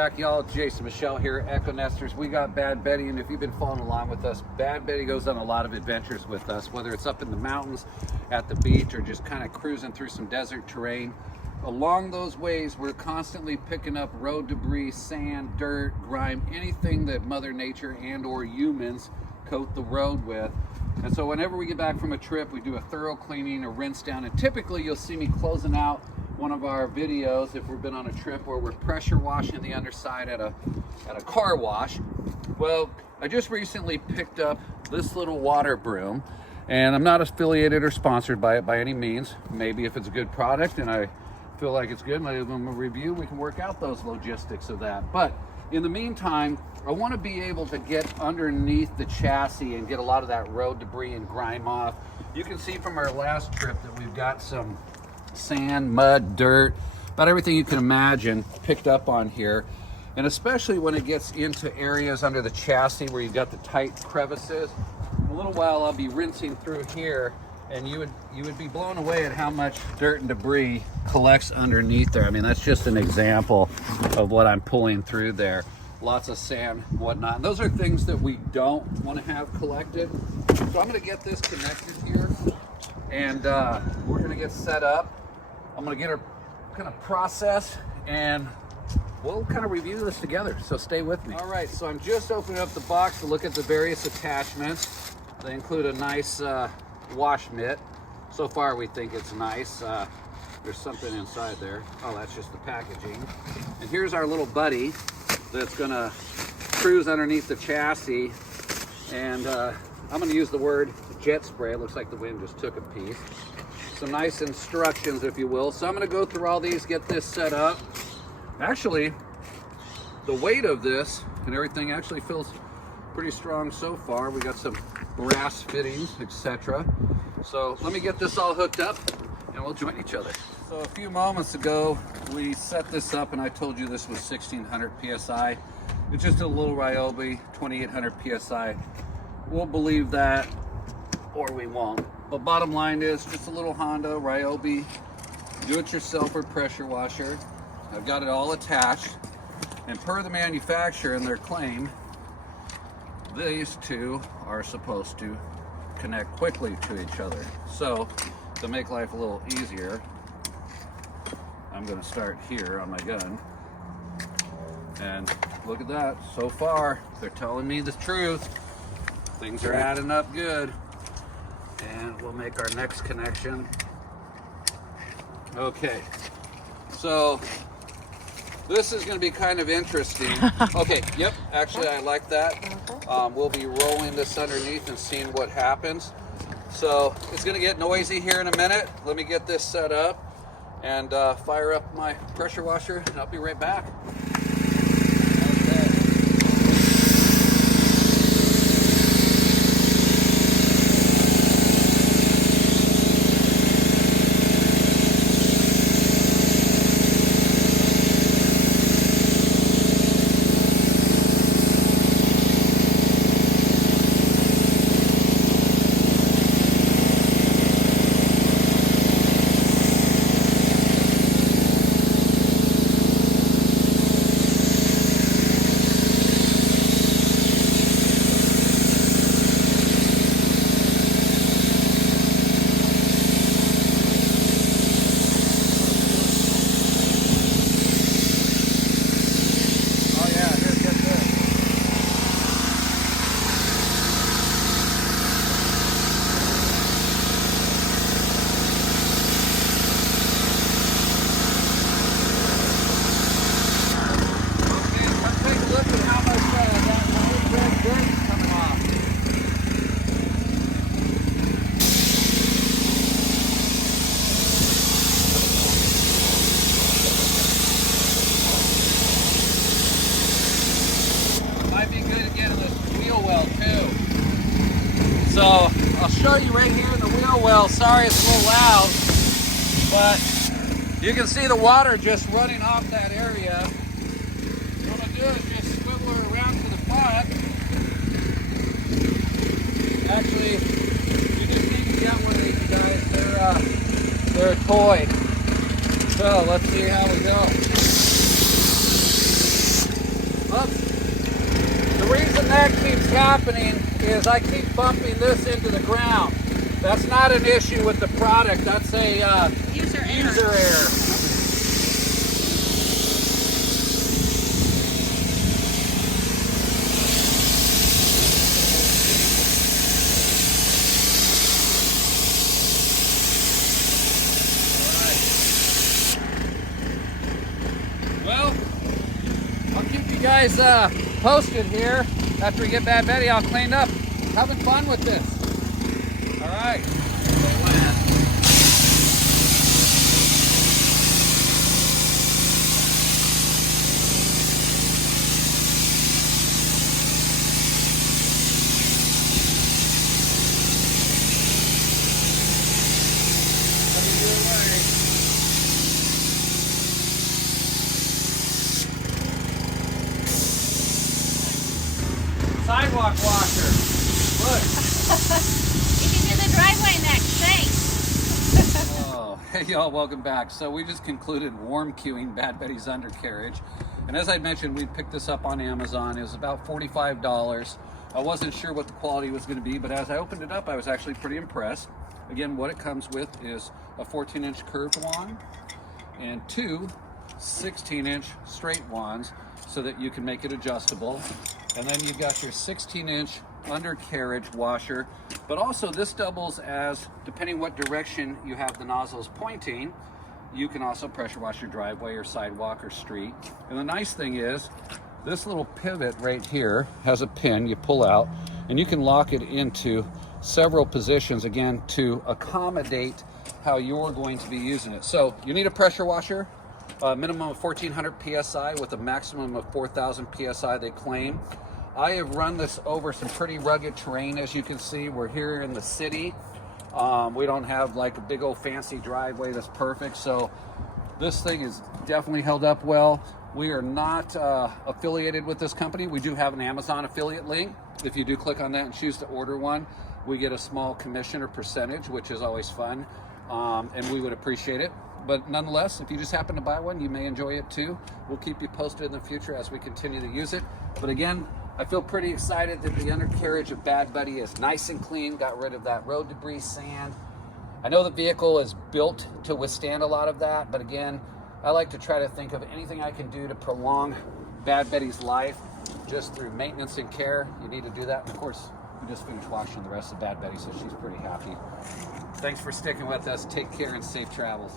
back, y'all. It's Jason Michelle here, Ekko Nesters. We got Bad Betty, and if you've been following along with us, Bad Betty goes on a lot of adventures with us, whether it's up in the mountains, at the beach, or just kind of cruising through some desert terrain. Along those ways, we're constantly picking up road debris, sand, dirt, grime, anything that Mother Nature and or humans coat the road with. And so whenever we get back from a trip, we do a thorough cleaning, a rinse down, and typically you'll see me closing out one of our videos if we've been on a trip where we're pressure washing the underside at a car wash. Well, I just recently picked up this little water broom, and I'm not affiliated or sponsored by it by any means. Maybe if it's a good product and I feel like it's good, maybe when we review, we can work out those logistics of that. But in the meantime, I want to be able to get underneath the chassis and get a lot of that road debris and grime off. You can see from our last trip that we've got some sand, mud, dirt, about everything you can imagine picked up on here. And especially when it gets into areas under the chassis where you've got the tight crevices. In a little while I'll be rinsing through here, and you would be blown away at how much dirt and debris collects underneath there. I mean, that's just an example of what I'm pulling through there. Lots of sand, whatnot. And those are things that we don't want to have collected. So I'm going to get this connected here, and we're going to get set up. I'm going to get her kind of process, and we'll kind of review this together. So stay with me. All right, so I'm just opening up the box to look at the various attachments. They include a nice wash mitt. So far we think it's nice. There's something inside there. Oh, that's just the packaging. And here's our little buddy that's gonna cruise underneath the chassis. And I'm gonna use the word jet spray. It looks like the wind just took a piece. Some nice instructions, if you will. So I'm gonna go through all these, get this set up. Actually, the weight of this and everything actually feels pretty strong so far. We got some brass fittings, etc. So let me get this all hooked up and we'll join each other. So a few moments ago, we set this up and I told you this was 1600 PSI. It's just a little Ryobi, 2800 PSI. We'll believe that or we won't. But bottom line is just a little Honda Ryobi do-it-yourselfer pressure washer. I've got it all attached, and per the manufacturer and their claim, these two are supposed to connect quickly to each other. So to make life a little easier, I'm going to start here on my gun, and look at that. So far they're telling me the truth. Things are adding up good. And we'll make our next connection. Okay, so this is going to be kind of interesting. Okay, yep, actually I like that. We'll be rolling this underneath and seeing what happens. So it's going to get noisy here in a minute. Let me get this set up and fire up my pressure washer, and I'll be right back. So I'll show you right here in the wheel well. Sorry it's a little loud, but you can see the water just running off that area. What I'll do is just swivel her around to the front. Actually, you just need to get one of these guys. They're a toy. So let's see how we go. The reason that keeps happening is I keep bumping this into the ground. That's not an issue with the product. That's a user error. Well, I'll keep you guys posted here. After we get Bad Betty all cleaned up. Having fun with this. All right. Sidewalk washer. Look. You can do the driveway next. Thanks. Oh, hey y'all, welcome back. So we just concluded WARMQing Bad Betty's undercarriage. And as I mentioned, we picked this up on Amazon. It was about $45. I wasn't sure what the quality was going to be, but as I opened it up, I was actually pretty impressed. Again, what it comes with is a 14-inch curved wand and two 16-inch straight wands so that you can make it adjustable. And then you've got your 16-inch undercarriage washer, but also this doubles as, depending what direction you have the nozzles pointing, you can also pressure wash your driveway or sidewalk or street. And the nice thing is, this little pivot right here has a pin you pull out, and you can lock it into several positions, again, to accommodate how you're going to be using it. So you need a pressure washer, a minimum of 1400 PSI with a maximum of 4000 PSI they claim. I have run this over some pretty rugged terrain. As you can see, we're here in the city. We don't have like a big old fancy driveway that's perfect. So this thing is definitely held up well. We are not affiliated with this company. We do have an Amazon affiliate link. If you do click on that and choose to order one, we get a small commission or percentage, which is always fun. And we would appreciate it. But nonetheless, if you just happen to buy one, you may enjoy it too. We'll keep you posted in the future as we continue to use it. But again, I feel pretty excited that the undercarriage of Bad Betty is nice and clean, got rid of that road debris, sand. I know the vehicle is built to withstand a lot of that, but again, I like to try to think of anything I can do to prolong Bad Betty's life just through maintenance and care. You need to do that. And of course, we just finished washing the rest of Bad Betty, so she's pretty happy. Thanks for sticking with us. Take care and safe travels.